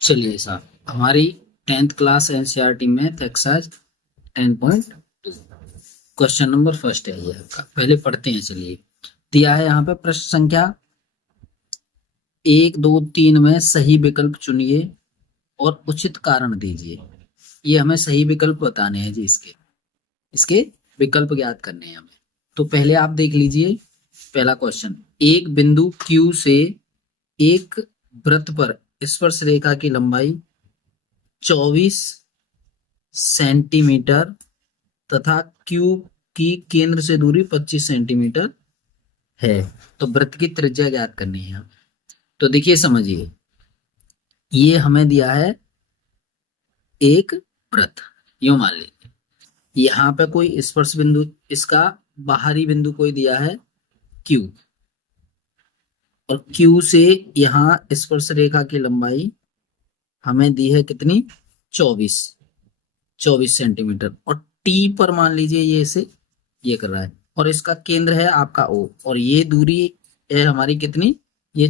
चलिए साहब, हमारी 10th class NCERT math exercise 10.2 question number first है ये आपका। पहले पढ़ते हैं। चलिए, दिया है यहाँ पे प्रश्न संख्या 1, 2, 3 में सही विकल्प चुनिए और उचित कारण दीजिए। ये हमें सही विकल्प बताने हैं जी। इसके इसके विकल्प ज्ञात करने हैं हमें। तो पहले आप देख लीजिए पहला क्वेश्चन। एक बिंदु Q से एक वृत्त पर स्पर्श रेखा की लंबाई 24 सेंटीमीटर तथा Q की केंद्र से दूरी 25 सेंटीमीटर है। तो वृत्त की त्रिज्या ज्ञात करनी है। तो देखिए, समझिए, ये हमें दिया है एक वृत्त। यूं मान लीजिए यहाँ पे कोई स्पर्श बिंदु, इसका बाहरी बिंदु कोई दिया है Q, और Q से यहाँ स्पर्श रेखा की लंबाई हमें दी है कितनी? 24 सेंटीमीटर। और T पर मान लीजिए ये इसे ये कर रहा है, और इसका केंद्र है आपका O, और ये दूरी है हमारी कितनी? ये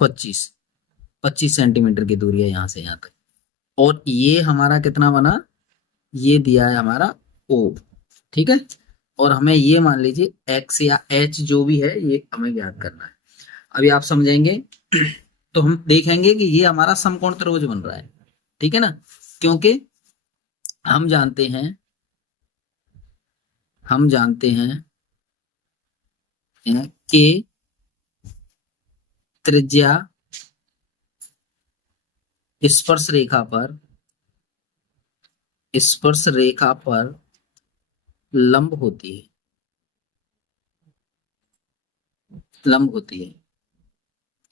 25 सेंटीमीटर की दूरी है यहाँ से यहाँ तक। और ये हमारा कितना बना? ये दिया है हमारा O, ठीक है। और हमें ये मान लीजिए X या H जो भी है ये हमें ज्ञात करना है। अभी आप समझेंगे तो हम देखेंगे कि ये हमारा समकोण त्रिभुज बन रहा है, ठीक है ना। क्योंकि हम जानते हैं कि त्रिज्या स्पर्श रेखा पर लंब होती है,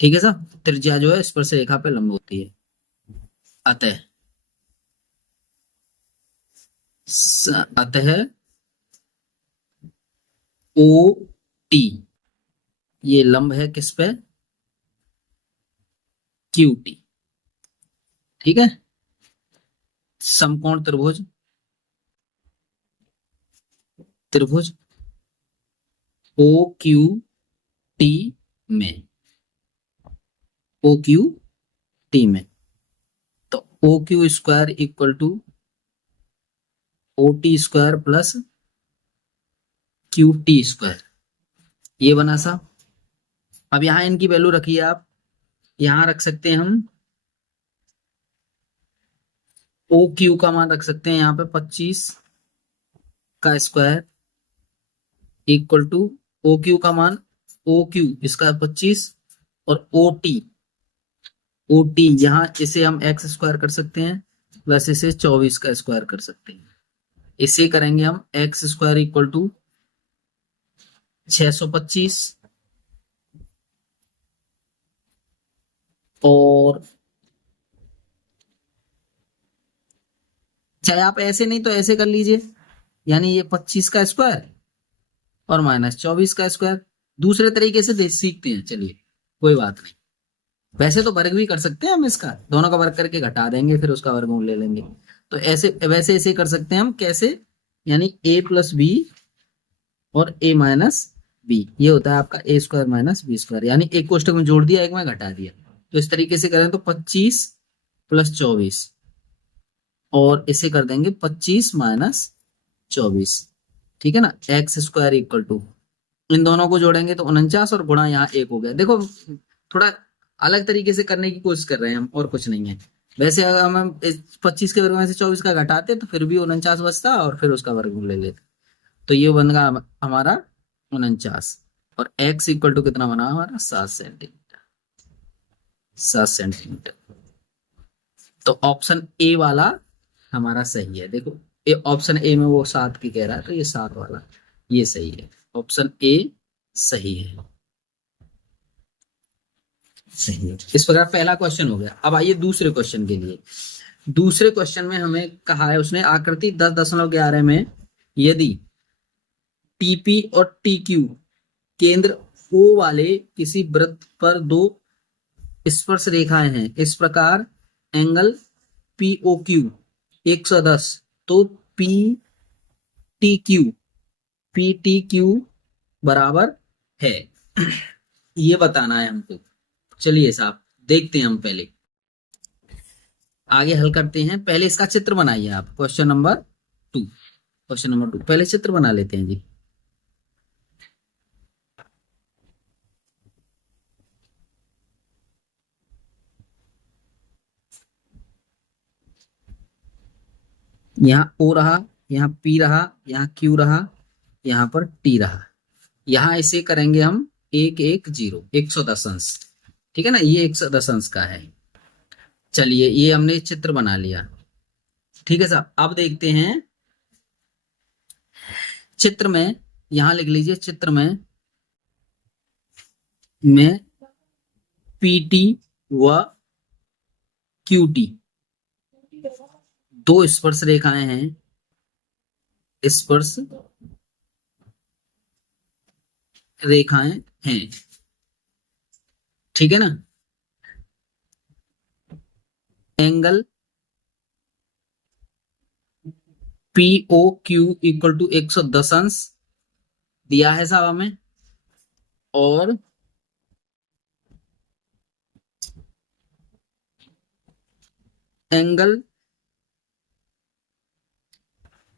ठीक है साहब। त्रिज्या जो है स्पर्श रेखा पर लंब होती है। अतः ओ टी ये लंब है किस पे? क्यू टी, ठीक है। समकोण त्रिभुज ओ क्यू टी में तो O Q square equal to O T square plus Q T square, ये बना सा। अब यहां इनकी वैल्यू रखिए आप। यहां रख सकते हैं हम ओ क्यू का मान रख सकते हैं यहाँ पे 25 का square equal to O Q का मान ओ क्यू इसका 25, और ओ टी यहाँ इसे हम एक्स स्क्वायर कर सकते हैं प्लस इसे 24 का स्क्वायर कर सकते हैं। इसे करेंगे हम एक्स स्क्वायर इक्वल टू 625, और चाहे आप ऐसे नहीं तो ऐसे कर लीजिए, यानी ये 25 का स्क्वायर और माइनस 24 का स्क्वायर। दूसरे तरीके से सीखते हैं, चलिए कोई बात नहीं। वैसे तो वर्ग भी कर सकते हैं हम, इसका दोनों का वर्ग करके घटा देंगे, फिर उसका वर्गमूल ले लेंगे। तो ऐसे कर सकते हैं हम। कैसे? यानी a प्लस बी और a माइनस बी, ये होता है आपका a square minus B square. यानी एक कोष्टक में जोड़ दिया, एक में घटा दिया। तो इस तरीके से करें तो 25 प्लस 24, और इसे कर देंगे 25 माइनस 24, ठीक है ना। एक्स स्क्वायर इक्वल टू, इन दोनों को जोड़ेंगे तो 49, और गुणा यहाँ 1 हो गया। देखो, थोड़ा अलग तरीके से करने की कोशिश कर रहे हैं हम, और कुछ नहीं है। वैसे अगर हम 25 के वर्ग में से 24 का घटाते तो फिर भी 49 बचता, और फिर उसका वर्गमूल ले लेते। तो ये बन गया हमारा 49, और x इक्वल टू कितना बना हमारा? 7 सेंटीमीटर। तो ऑप्शन ए वाला हमारा सही है। देखो, ऑप्शन ए में वो 7 की कह रहा है, तो ये 7 वाला ये सही है। ऑप्शन ए सही है। इस प्रकार पहला क्वेश्चन हो गया। अब आइए दूसरे क्वेश्चन के लिए। दूसरे क्वेश्चन में हमें कहा है उसने, आकृति 10.11 में यदि टीपी और टीक्यू केंद्र ओ वाले किसी वृत्त पर दो स्पर्श रेखाएं हैं, इस प्रकार एंगल पीओक्यू 110, तो पीटीक्यू बराबर है। ये बताना है हमको। चलिए साहब, देखते हैं हम पहले। आगे हल करते हैं। पहले इसका चित्र बनाइए आप। क्वेश्चन नंबर 2, क्वेश्चन नंबर 2 पहले चित्र बना लेते हैं जी। यहाँ ओ रहा, यहाँ पी रहा, यहाँ क्यू रहा, यहाँ पर टी रहा। यहाँ इसे करेंगे हम 110, 110 अंश। ठीक है ना, ये 110 अंश का है। चलिए ये हमने चित्र बना लिया। ठीक है साहब, अब देखते हैं चित्र में। यहां लिख लीजिए चित्र में पीटी व क्यूटी दो स्पर्श रेखाएं हैं। स्पर्श रेखाएं हैं, ठीक है ना। Angle P O Q equal to 110 अंश दिया है साहब हमें, और एंगल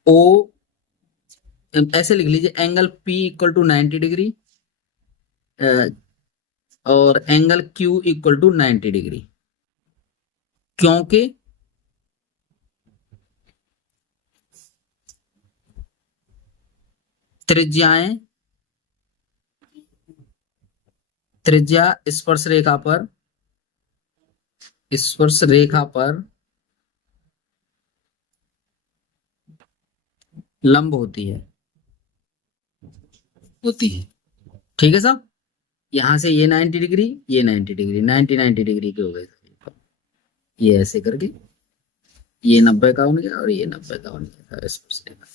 ओ, ऐसे लिख लीजिए, angle P equal to 90 degree और angle Q equal to 90 degree, क्योंकि त्रिज्या स्पर्श रेखा पर लंब होती है। ठीक है साहब, यहां से ये 90 डिग्री, ये 90 डिग्री, 90 डिग्री के हो गए। ये ऐसे करके ये 90 का बन गया और ये 90 का बन गया स्पर्श रेखा।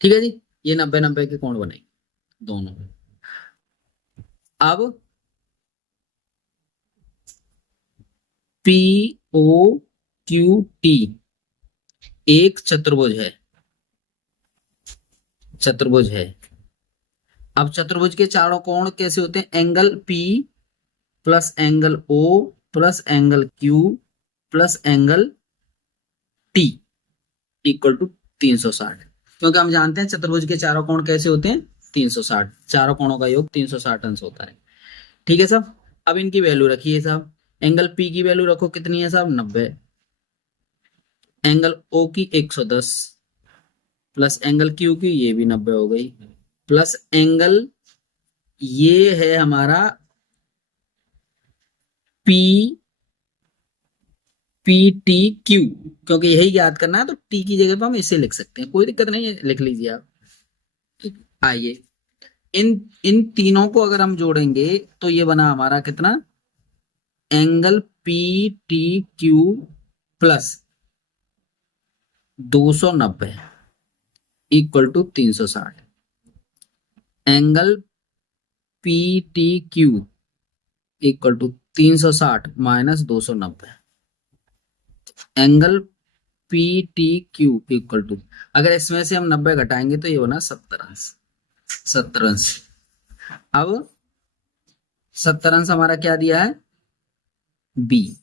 ठीक है जी, ये 90 के कोण बनेंगे दोनों। अब पी ओ क्यू टी एक चतुर्भुज है। अब चतुर्भुज के चारों कोण कैसे होते हैं? Angle P plus angle O plus angle Q plus angle T equal to 360, क्योंकि हम जानते हैं चतुर्भुज के चारों कोण कैसे होते हैं? 360, चारों कोणों का योग 360 अंश होता है। ठीक है साहब, अब इनकी वैल्यू रखिए साहब। एंगल पी की वैल्यू रखो, कितनी है साहब? 90। एंगल ओ की 110 प्लस एंगल क्यू की, ये भी 90 हो गई, प्लस एंगल ये है हमारा पी पी टी क्यू, क्योंकि यही याद करना है तो टी की जगह पर हम इसे लिख सकते हैं, कोई दिक्कत नहीं है, लिख लीजिए आप। आइए इन इन तीनों को अगर हम जोड़ेंगे तो ये बना हमारा कितना? Angle P T Q plus 290 equal to 360। Angle P T Q equal to 360 minus 290। Angle P T Q equal to, अगर इसमें से हम 90 घटाएंगे तो ये बना 70 अंश। 70 अंश। अब 70 अंश हमारा क्या दिया है? बी,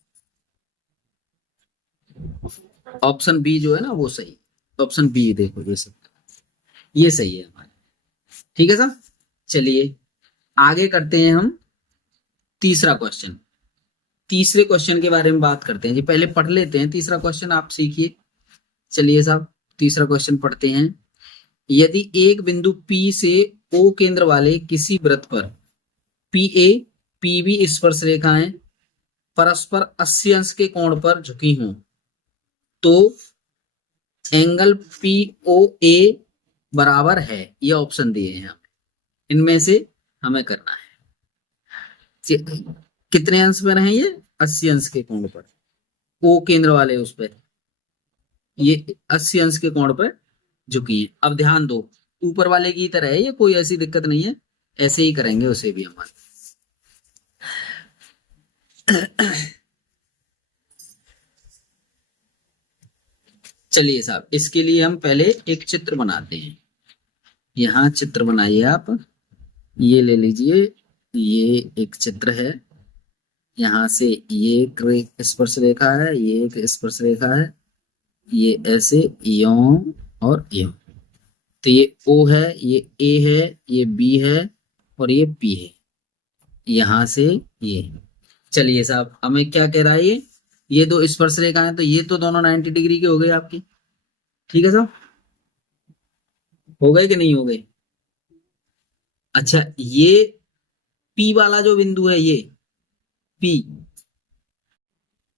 ऑप्शन बी जो है ना वो सही। ऑप्शन बी देखो, ये सही है हमारे। ठीक है सर, चलिए आगे करते हैं हम तीसरा क्वेश्चन। तीसरे क्वेश्चन के बारे में बात करते हैं जी, पहले पढ़ लेते हैं तीसरा क्वेश्चन, आप सीखिए। चलिए साहब तीसरा क्वेश्चन पढ़ते हैं। यदि एक बिंदु P से O केंद्र वाले किसी वृत्त पर PA PB स्पर्श रेखाएं परस्पर 80 अंश के कोण पर झुकी हों तो एंगल POA बराबर है। ये ऑप्शन दिए हैं हमें, इनमें से हमें करना है। कितने अंश पर हैं ये? 80 अंश के कोण पर। O केंद्र वाले उस पर ये 80 अंश के कोण पर झुकी है। अब ध्यान दो, ऊपर वाले की तरह है ये, कोई ऐसी दिक्कत नहीं है, ऐसे ही करेंगे उसे भी हमारे। चलिए साहब, इसके लिए हम पहले एक चित्र बनाते हैं। यहां चित्र बनाइए आप, ये ले लीजिए, ये एक चित्र है। यहाँ से ये एक स्पर्श रेखा है, ये एक स्पर्श रेखा है, ये ऐसे यों और यों। तो ये O है, ये A है, ये B है और ये P है। यहां से ये, चलिए साहब हमें क्या कह रहा है ये दो स्पर्श रेखा है, तो ये तो दोनों 90 डिग्री के हो गए आपकी। ठीक है साहब, हो गए कि नहीं हो गए? अच्छा, ये P वाला जो बिंदु है, ये P,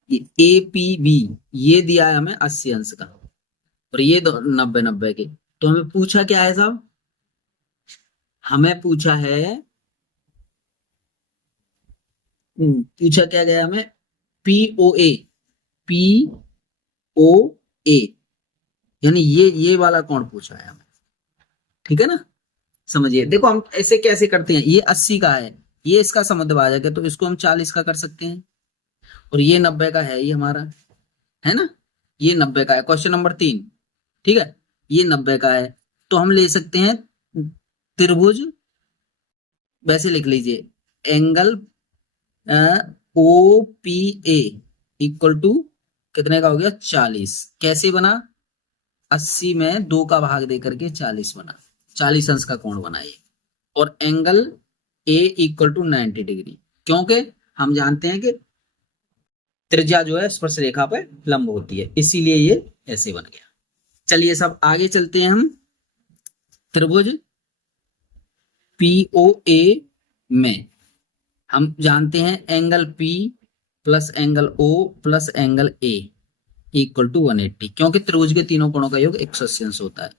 ये APB, ये दिया है हमें 80 अंश का, और ये 90-90 के। तो हमें पूछा क्या है साहब? हमें पूछा है, पूछा क्या गया हमें? POA, POA, यानी ये वाला कोण पूछा है हमें। ठीक है ना? समझिए, देखो हम ऐसे कैसे करते हैं, ये 80 का है, ये इसका समद्विभाजक है, तो इसको हम 40 का कर सकते हैं, और ये 90 का है, ये हमारा है ना, ये 90 का है, क्वेश्चन नंबर 3। ठीक है, ये 90 का है, तो हम ले सकते हैं त्रिभुज, वैसे लिख लीजिए, angle O P A equal to कितने का हो गया? 40। कैसे बना? 80 में 2 का भाग दे करके 40 बना, 40 अंश का कोण बना ये। और angle A equal to 90 degree, क्योंकि हम जानते हैं कि त्रिज्या जो है स्पर्श रेखा पे लंब होती है, इसीलिए ये ऐसे बन गया। चलिए सब आगे चलते हैं हम। त्रिभुज पीओए में हम जानते हैं angle P plus angle O plus angle A equal to 180, क्योंकि त्रिभुज के तीनों कोणों का योग 180 अंश होता है।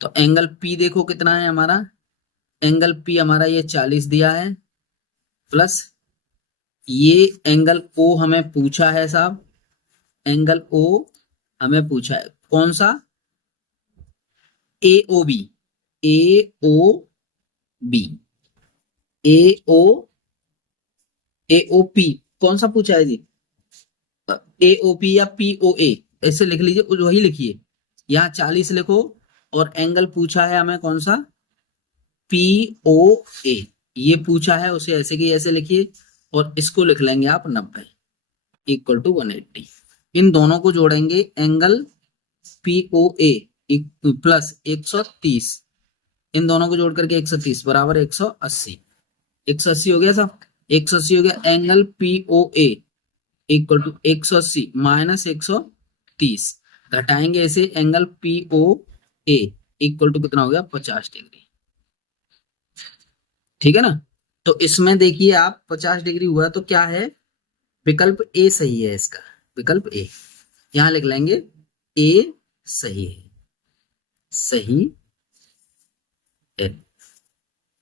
तो एंगल P देखो कितना है हमारा, एंगल P हमारा ये 40 दिया है, प्लस ये एंगल O हमें पूछा है साहब, एंगल O हमें पूछा है कौन सा? AOB, AOB, AOP कौन सा पूछा है जी? AOP या POA, ऐसे लिख लीजिए, वही लिखिए, यहाँ 40 लिखो, और एंगल पूछा है हमें कौन सा? POA, ये पूछा है उसे ऐसे की ऐसे लिखिए, और इसको लिख लेंगे आप 90 इक्वल टू 180। इन दोनों को जोड़ेंगे, एंगल POA प्लस 130, इन दोनों को जोड़ करके 130 बराबर 180, 180 हो गया साहब, 180 हो गया। Angle POA equal to 180 minus 130, घटाएंगे ऐसे, एंगल POA इक्वल टू कितना हो गया? 50 डिग्री। ठीक है ना? तो इसमें देखिए आप 50 डिग्री हुआ, तो क्या है? विकल्प ए सही है इसका, विकल्प ए, यहां लिख लेंगे ए सही है, सही है।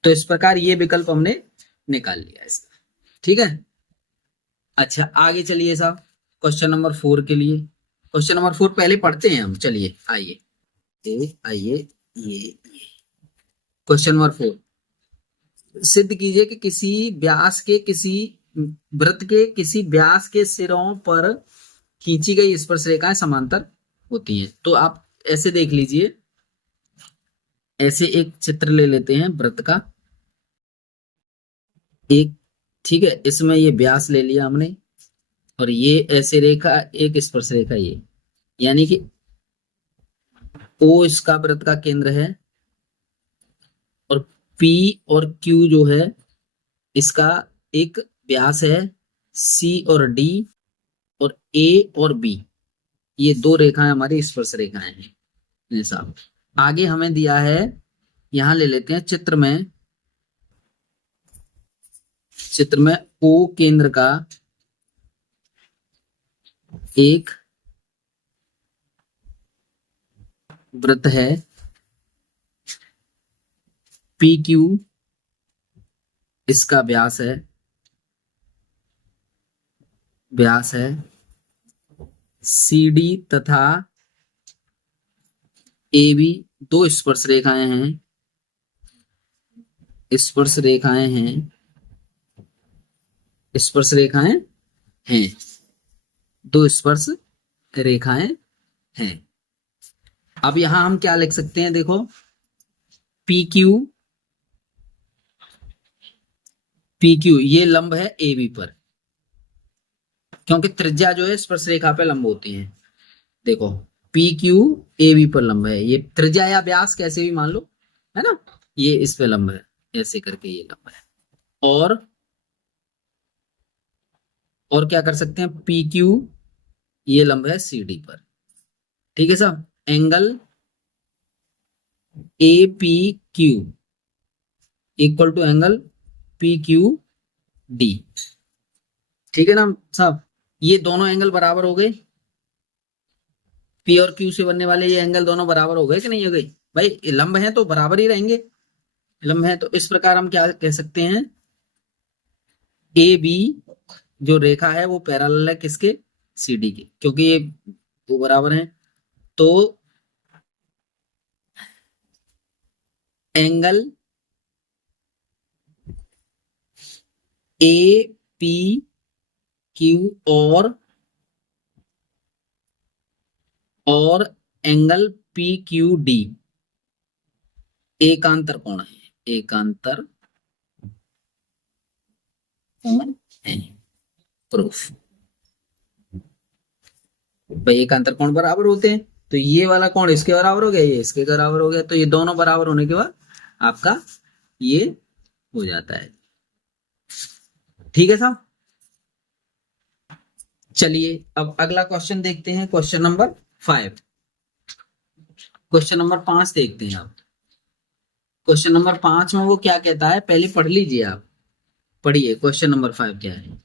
तो इस प्रकार ये विकल्प हमने निकाल लिया इसका। ठीक है, अच्छा आगे चलिए साहब, क्वेश्चन नंबर 4 के लिए। क्वेश्चन नंबर 4 पहले पढ़ते हैं हम, चलिए आइए, आइए, ये क्वेश्चन नंबर 4, सिद्ध कीजिए कि किसी व्यास के, किसी वृत्त के किसी व्यास के सिरों पर खींची गई स्पर्श रेखाएं समांतर होती हैं। तो आप ऐसे देख लीजिए, ऐसे एक चित्र ले लेते हैं वृत्त का एक, ठीक है, इसमें ये व्यास ले लिया हमने, और ये ऐसे रेखा, एक स्पर्श रेखा ये, यानी कि O इसका वृत्त का केंद्र है, और P और Q जो है इसका एक व्यास है, C और D, और A और B, ये दो रेखाएं हमारी स्पर्श रेखाएं हैं साहब। आगे हमें दिया है, यहां ले लेते हैं चित्र में, चित्र में O केंद्र का एक वृत्त है, PQ इसका व्यास है, व्यास है, CD तथा AB दो स्पर्श रेखाएं हैं, स्पर्श रेखाएं हैं, स्पर्श रेखाएं हैं, दो स्पर्श रेखाएं हैं। अब यहां हम क्या लिख सकते हैं, देखो PQ, PQ ये लंब है AB पर, क्योंकि त्रिज्या जो है स्पर्श रेखा पे लंब होती है। देखो पी क्यू ए बी पर लंब है, ये त्रिज्या या व्यास कैसे भी मान लो, है ना, ये इस पे लंब है, ऐसे करके ये लंब है। और क्या कर सकते हैं, पी क्यू ये लंब है सी डी पर। ठीक है साहब, angle A P Q equal to angle P Q D. ठीक है ना साहब, ये दोनों एंगल बराबर हो गए, पी और क्यू से बनने वाले ये एंगल दोनों बराबर हो गए कि नहीं हो गए भाई, लंब है तो बराबर ही रहेंगे, लंब है तो इस प्रकार हम क्या कह सकते हैं, ए बी जो रेखा है वो पैरेलल है किसके, सी डी के, क्योंकि ये वो बराबर है। तो एंगल ए पी क्यू और एंगल पी क्यू डी एकांतर कोण है, एकांतर कोण है। प्रूफ भाई एकांतर कोण बराबर होते हैं, तो ये वाला कोण इसके बराबर हो गया, ये इसके बराबर हो गया, तो ये दोनों बराबर होने के बाद आपका ये हो जाता है। ठीक है साहब, चलिए अब अगला क्वेश्चन देखते हैं, क्वेश्चन नंबर 5। क्वेश्चन नंबर 5 देखते हैं आप। क्वेश्चन नंबर 5 में वो क्या कहता है, पहले पढ़ लीजिए आप, पढ़िए क्वेश्चन नंबर 5 क्या है।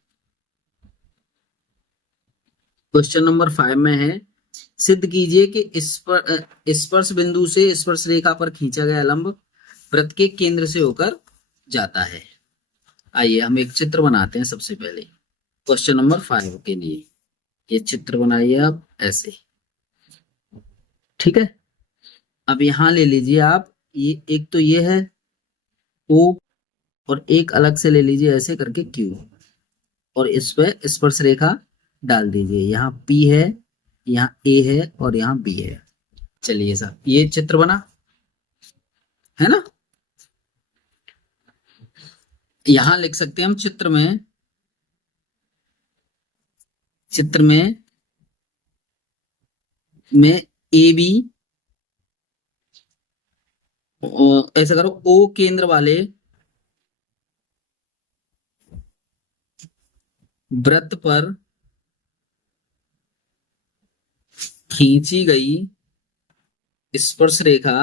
क्वेश्चन नंबर 5 में है, सिद्ध कीजिए कि स्पर्श बिंदु से स्पर्श रेखा पर खींचा गया लंब वृत्त के केंद्र से होकर जाता है। आइए हम एक चित्र बनाते हैं सबसे पहले क्वेश्चन नंबर 5 के लिए। ये चित्र बनाइए आप ऐसे, ठीक है। अब यहां ले लीजिए आप, ये एक तो ये है O और एक अलग से ले लीजिए ऐसे करके Q, और इस पे स्पर्श रेखा डाल दीजिए, यहाँ P है, यहाँ A है और यहाँ B है। चलिए साहब ये चित्र बना है ना, यहां लिख सकते हैं हम चित्र में ए बी, ऐसा करो O केंद्र वाले वृत्त पर खींची गई स्पर्श रेखा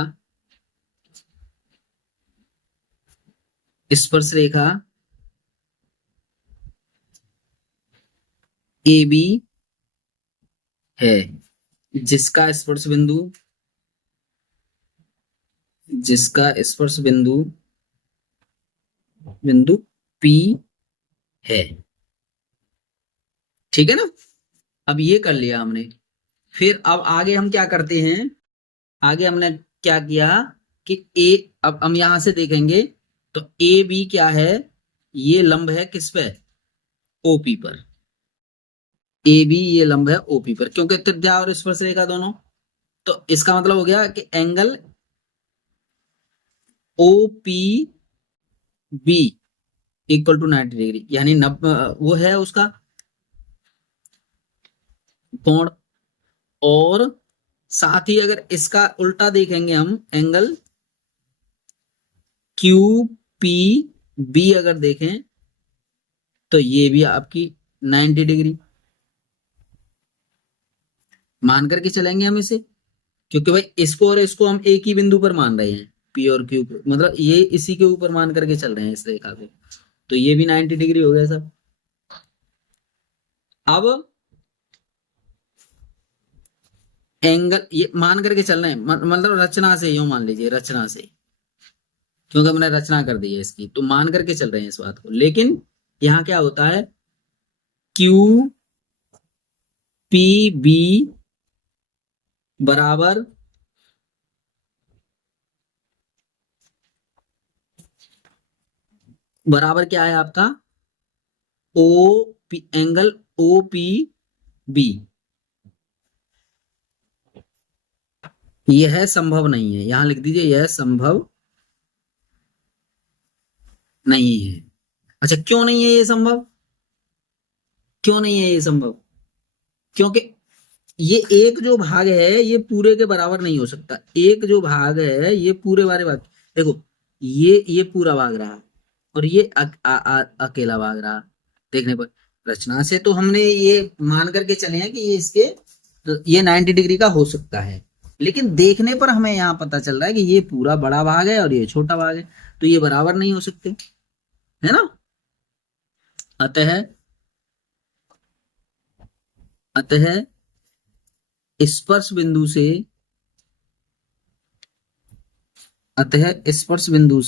ए बी है, जिसका स्पर्श बिंदु P है। ठीक है ना, अब ये कर लिया हमने, फिर अब आगे हम क्या करते हैं, आगे हमने क्या किया कि अब हम यहां से देखेंगे तो ए बी क्या है, ये लंब है किस पे, ओपी पर। ए बी ये लंब है ओपी पर, क्योंकि त्रिज्या और स्पर्श रेखा दोनों, तो इसका मतलब हो गया कि angle O P B equal to 90 degree, यानी वो है उसका कोण। और साथ ही अगर इसका उल्टा देखेंगे हम, एंगल क्यू पी बी अगर देखें तो ये भी आपकी 90 डिग्री मान करके चलेंगे हम इसे, क्योंकि भाई इसको और इसको हम एक ही बिंदु पर मान रहे हैं, पी और क्यू, मतलब ये इसी के ऊपर मान करके चल रहे हैं इस रेखा को, तो ये भी 90 डिग्री हो गया सब। अब एंगल ये मान करके चल रहे हैं, मतलब रचना से, यूं मान लीजिए रचना से, क्योंकि हमने रचना कर दी है इसकी, तो मान करके चल रहे हैं इस बात को। लेकिन यहां क्या होता है, क्यू पी बी बराबर क्या है आपका, O P, angle O P B, यह संभव नहीं है, यहां लिख दीजिए यह संभव नहीं है। अच्छा क्यों नहीं है ये संभव, क्यों नहीं है ये संभव? क्योंकि ये एक जो भाग है ये पूरे के बराबर नहीं हो सकता। एक जो भाग है ये पूरे वाले भाग, देखो ये पूरा भाग रहा और ये अकेला भाग रहा। देखने पर रचना से तो हमने ये मान करके चले हैं कि ये इसके तो ये 90 डिग्री का हो सकता है, लेकिन देखने पर हमें यहाँ पता चल रहा है कि ये पूरा बड़ा भाग है और ये छोटा भाग है, तो ये बराबर नहीं हो सकते, है ना। अतः अतः स्पर्श बिंदु से अतः स्पर्श बिंदु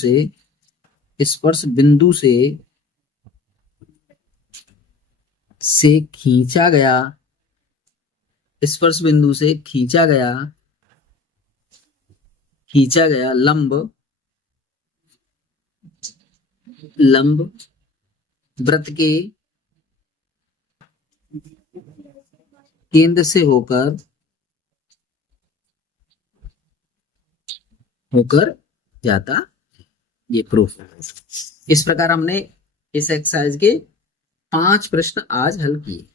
से खींचा गया स्पर्श बिंदु से खींचा गया लंब वृत्त के केंद्र से होकर जाता, ये प्रूफ। इस प्रकार हमने इस एक्सरसाइज के 5 प्रश्न आज हल किए।